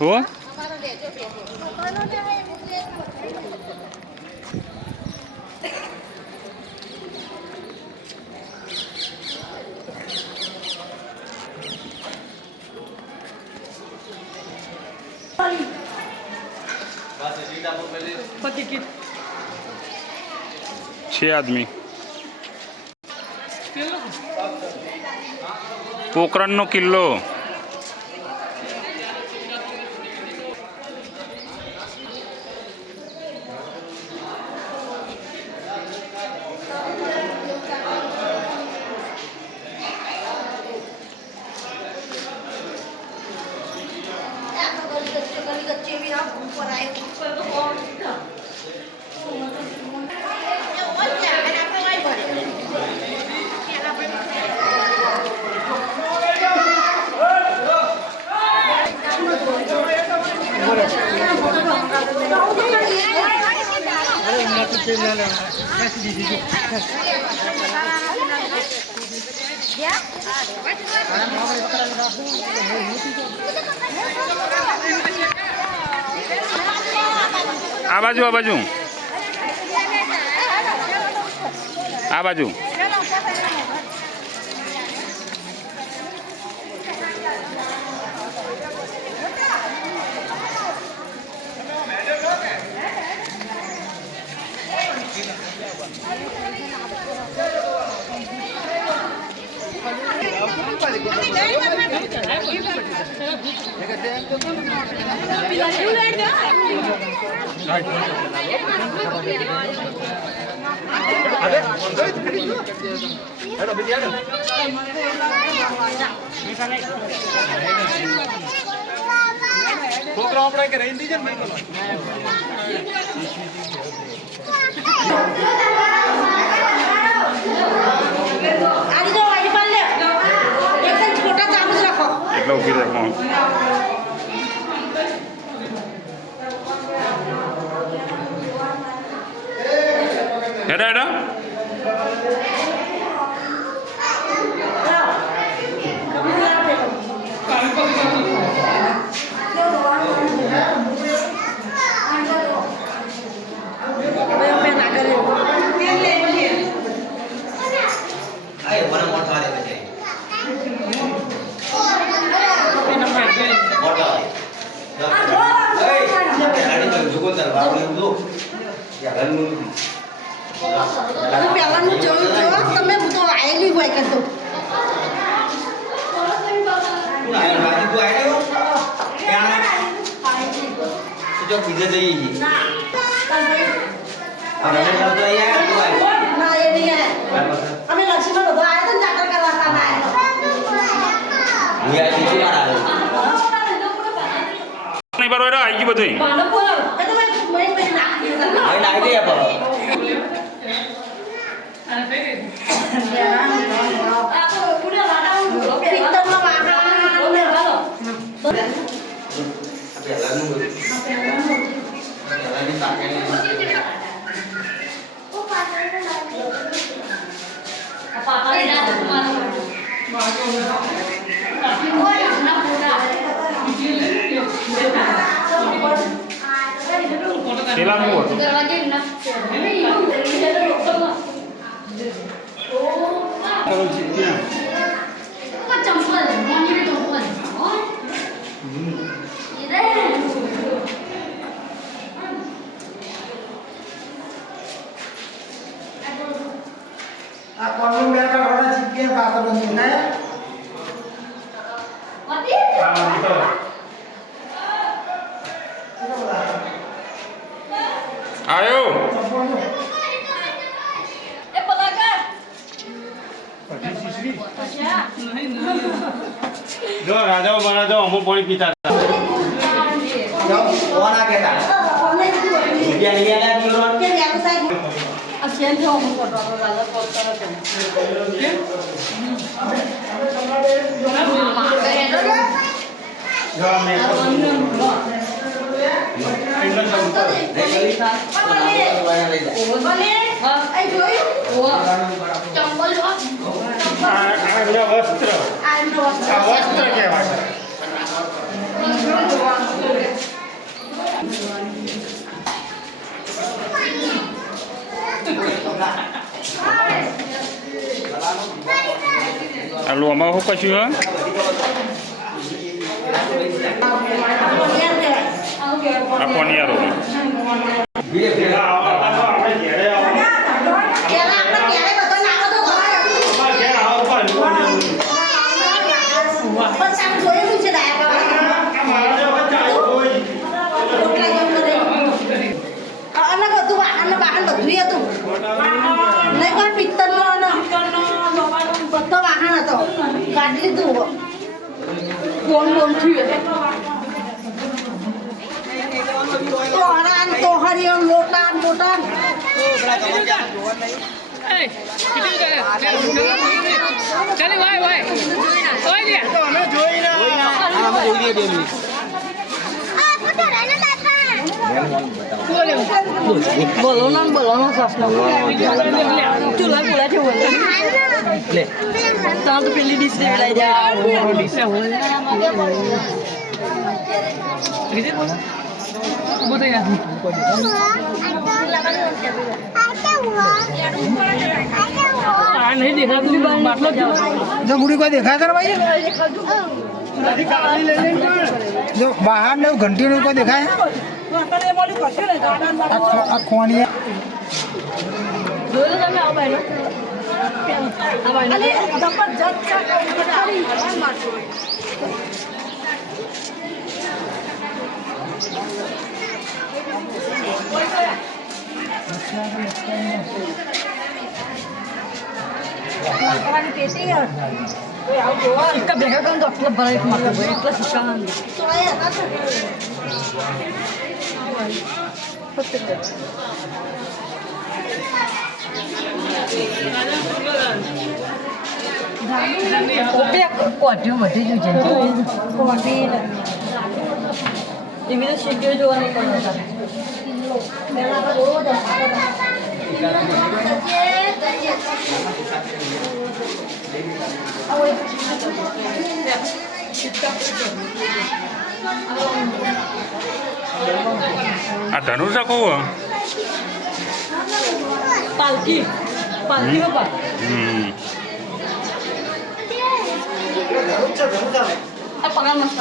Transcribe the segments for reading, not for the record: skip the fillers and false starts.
Ủa? छह आदमी पोखरण किल्लो आ बाजू आ बाजू आ बाजू છોકરા આપણે કે રહી દીજે ને એટલે ઉભી રાખો હેડા હેડા जो पीछे से ही हमें लक्ष्मण होता आया तो जाकर करवाता है नहीं बरोबर आई की બધું Sila mo. Kalau ciknya. Macam mana? Mau ni tu apa? Oh. Ini. Aku ambil mereka orang ciknya pasal begini. Mati? Betul. Ayo. જો રાજાઓ મહારાજાઓ અમુક પાણી પીતા હતા કોના કેતા આ શેર જો હું કરતો રાજા પોતા જો અમે વસ્ત્ર વસ્ત્ર કહેવાય આલું આમાં શું કશું આ કોનિયારો બોલો ના સાસના ચૂલા બોલા છે બોલ લે તાર તો પેલી ડીશ દે લઈ જા ડીશ બોલે યાર આ નહીં દેખાતું માટલો જો બુડી કોઈ દેખાય કર ભાઈ જો બહાર ને ઘંટી નું કોઈ દેખાય આ ખોની જોયું તમે આવો ભાઈ અરે જબરજસ્ત इसका बेहतर काम तो मतलब बड़ा एक मतलब है इतना सिक्का ओपे क्वार्टर मटे जो जन क्वार्टर ये भी तो शेड्यूल जो नहीं करना था मेरा तो रोज આ ધનુષા કહું पालकी पालकी का पाल अब पकड़ मत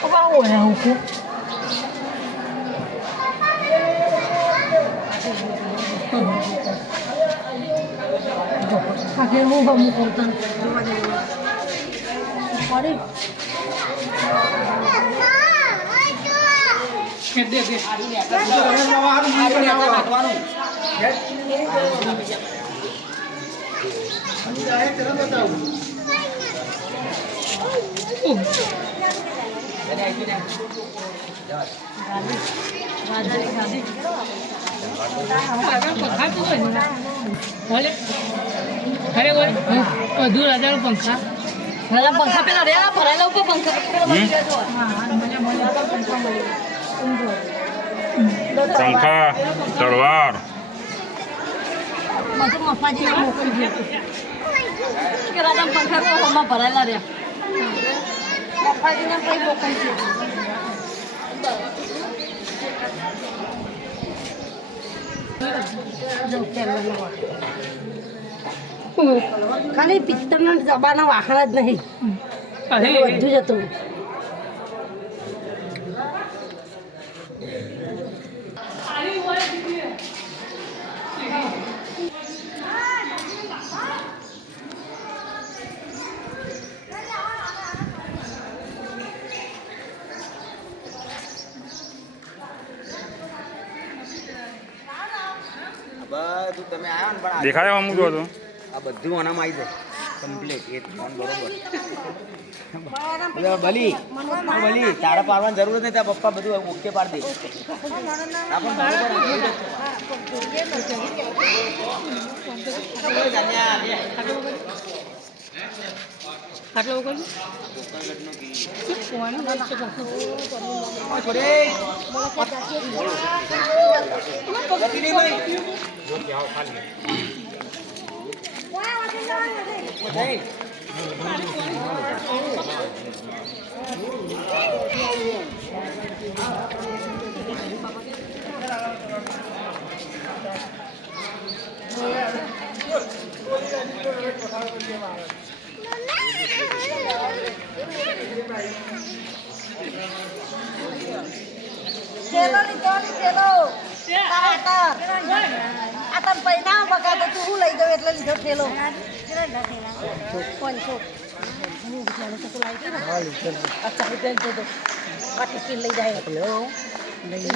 apa mau ya hukum pakai mau kamu kontan mari अरे वो दूर राजा पंखा Dalam pangkat pila dia apa? Dalam apa pangkat pila dia tu? શંખા તલવાર Macam apa je nak mukul dia? Kira dalam pangkat tu sama paralel dia. Apa je nak pergi mukul dia? ખાલી પિત્તળના ડબ્બાના વાહન જ નહીં બધું જ હતું દેખાયો અમુક જો તો આ બધું આનામાં આવી જાય કમ્પ્લીટ એ ફોન બરોબર ભલી ભલી તારે પાડવાની જરૂર નથી ત્યાં પપ્પા બધું ઓકે પાડી દે આ પણ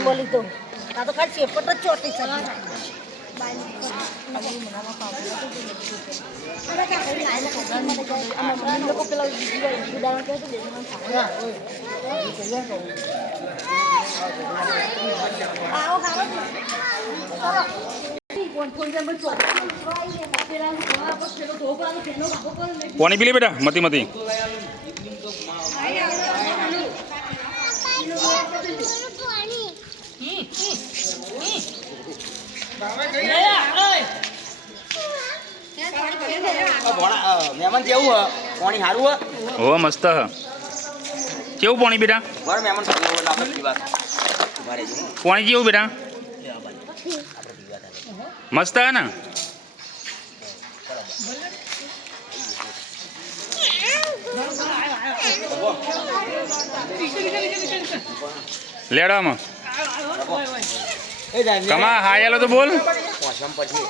બોલી તો આ તો ખાલી ચેપટ જ ચોટી છે પાણી પી લે બેટા મતી મતી મહેમાન કેવું હ પાણી સારું હ ઓ મસ્ત હ કેવું પાણી બેટા બર મહેમાન આપણે પીવા પાણી કેવું બેટા મસ્ત હે ને લેડામાં કમા હાયેલો તો બોલ મોસમ પછી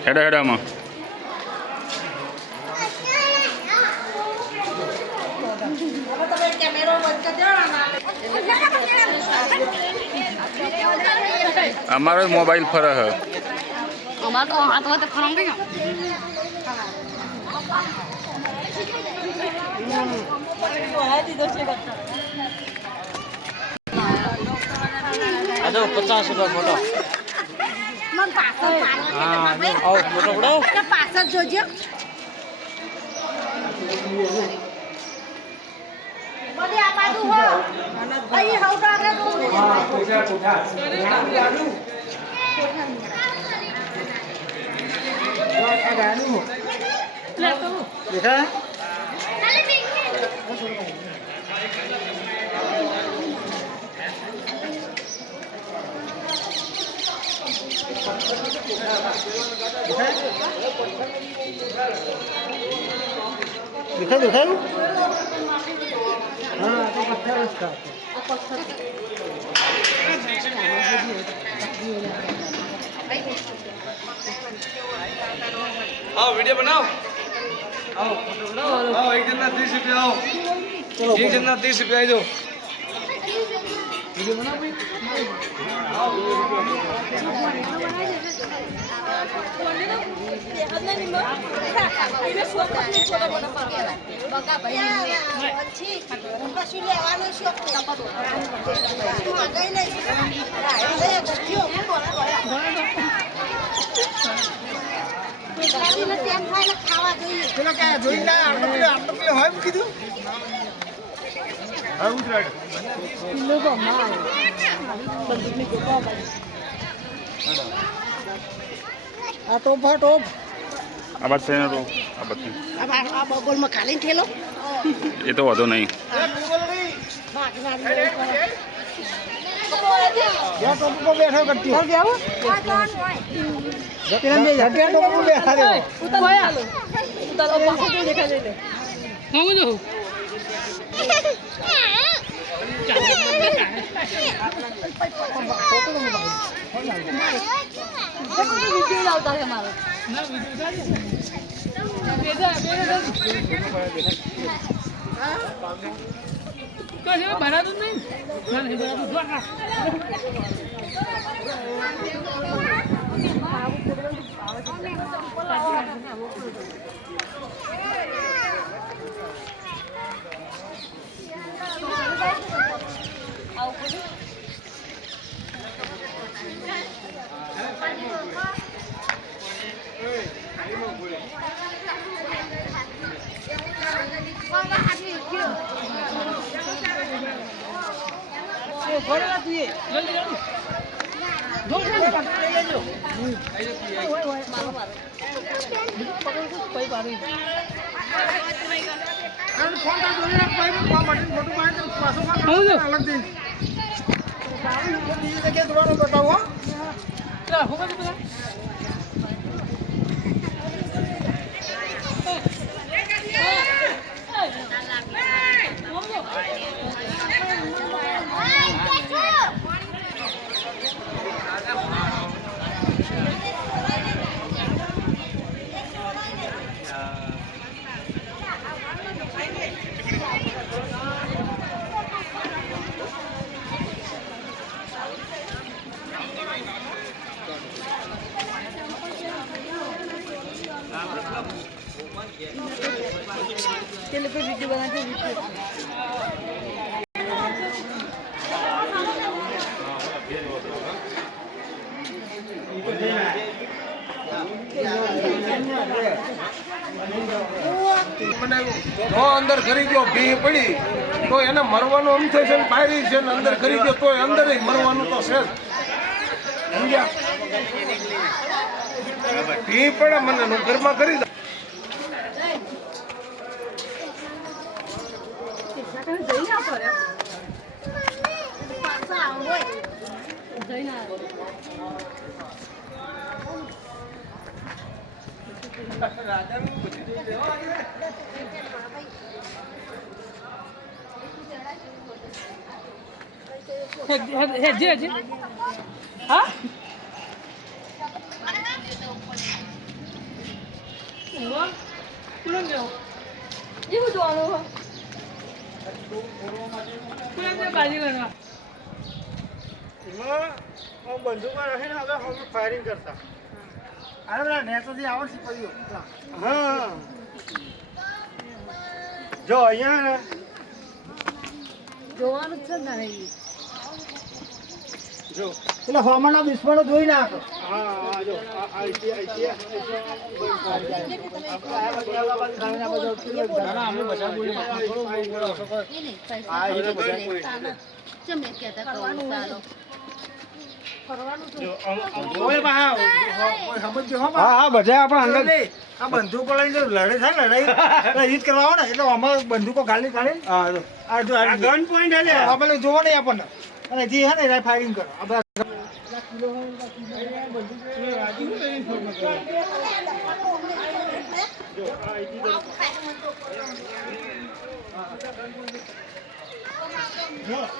હેડા હેડામાં અમારો મોબાઈલ ફરે હ અમારે તો હાથ વાતે ફરંગ ગયો આ તો 50 રૂપિયા ફોટો પાછળ જોજો બધી આ બાજુ હો અહીં હવડા દેખાયું હા તો પથ્થર જ ખાતો आओ वीडियो बनाओ आओ फोटो बनाओ आओ एक जन ना 30 रुपया आओ एक जन ना 30 रुपया दो वीडियो बनाओ भाई પેલો કે જોઈ ના આટલો પેલો હોય મૂકી દઉં हां उतराड આ ટોપ હા ટોપ આ બાદ થઈને તો આ બાદ આ બગોલમાં ખાલી ઠેલો એ તો વાંધો નહીં જ્યાં ટોપ ઉપર બેઠો કરતી પેલા બે જગ્યા તો કોણ બેહાડે ઉતાર પાછો જો દેખાય છે હું જો વિડિયો લાવતા છે મારો ના વિડિયો બેજા કશે ભરાતું નહીં ના નહીં ભરાતું તે લોકો વિડિયો બનાવશે તો અંદર કરી ગયો ભી પડી તો એને મરવાનું એમ થશે ને બારી છે ને અંદર કરી ગયો તો અંદર મરવાનું તો છે સમજ્યા ભી પડે મને હું ઘરમાં કરી દઉં હેજી હા એવું જોવાનું કાળજી કરવા બંદૂકમાં રહીને હવે અમે ફાયરિંગ કરતા અરે નેતોથી આવડશે પડ્યો હા જો અહીંયા ને જોવાનું છે ને જો એટલે હોમના દુશ્મનો જોઈ નાખો હા જો હા બધા આપણા અંદર આ બંદૂકો લઈને લડે થાય લડાઈ હિટ કરવા ને એટલે આમાં બંદૂકો ગાલી કાઢી આ ગન પોઈન્ટ એટલે આપણે જોવો નહીં આપણને અને જે હે ને ફાયરિંગ કરો આપણે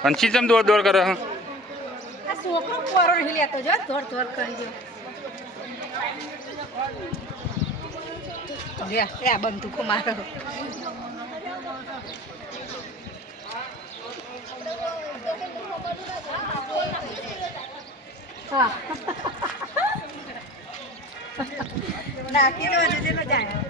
પંછી ચમ દોડ દોડ કરે આ છોકરો પોરો નહીં લેતો જો ધોર ધોર કરી દો લે આ બંદૂકો મારો હા નાખી દો જેટલો જાય